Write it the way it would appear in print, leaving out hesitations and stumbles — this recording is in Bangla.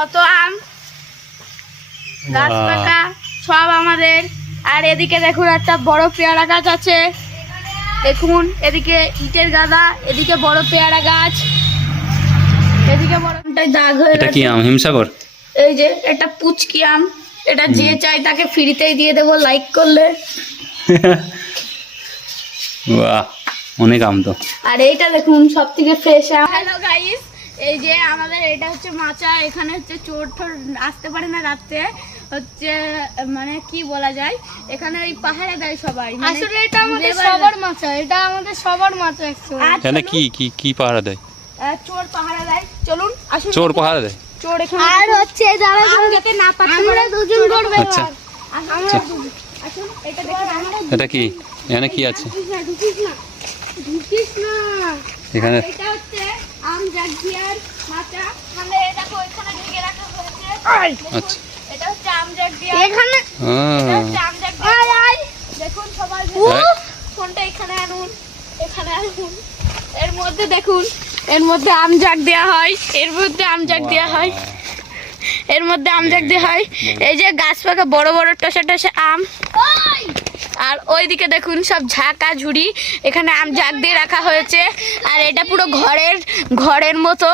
কত আম গাছ পাকা সব আমাদের। আর এদিকে দেখুন একটা বড় পেয়ারা গাছ আছে, দেখুন এদিকে ইটের গাদা, এদিকে বড় পেয়ারা গাছ, এদিকে বড়টাই দাগ হয়ে এটা গেছে। কি আম? হিমসাগর? এই যে এটা পুচকি আম, এটা যে চাই তাকে ফ্রিতেই দিয়ে দেবো লাইক করলে। বাহ, অনেক আম তো। আর এইটা দেখুন সব থেকে ফ্রেশ আম। হ্যালো গাইস, এই যে আমাদের এটা হচ্ছে মাচা। এখানে হচ্ছে চোর ঠোর আসতে পারে না রাত্রে, হচ্ছে মানে কি বলা যায়, এখানে ওই পাহাড়ে দেয় সবাই। আসলে এটা আমাদের সবার মাচা, এটা আমাদের সবার মাচা। এখানে কি কি কি পাহারা দেয়? চোর পাহারা দেয়, চলুন আসুন। চোর পাহারা দেয়? চোর এখানে আর হচ্ছে যারা যাতে না পাচ্ছে আমরা দুজন করবে। আচ্ছা আমরা আসুন, এটা দেখুন আমরা। এটা কি? এখানে কি আছে ঢুকিস না। এখানে? এটা হচ্ছে আম জাগদিয়ার মাচা, মানে এটা তো এখানে ঢেকে রাখা হয়েছে। আচ্ছা, এটা হচ্ছে আম জাগদিয়া, এখানে এটা হচ্ছে আম জাগদিয়া। দেখুন সবাই ফোনটা এখানে আনুন, এখানে আনুন। এর মধ্যে দেখুন, এর মধ্যে আম জাগ দেওয়া হয়, এর মধ্যে আম জাগ দেওয়া হয়, এর মধ্যে আম জাগ দেওয়া হয়। এই যে গাছ পাকা বড় বড় টসা টসা আম। আর ওইদিকে দেখুন সব ঝাঁকা ঝুড়ি, এখানে আম জাগ দিয়ে রাখা হয়েছে। আর এটা পুরো ঘরের মতো।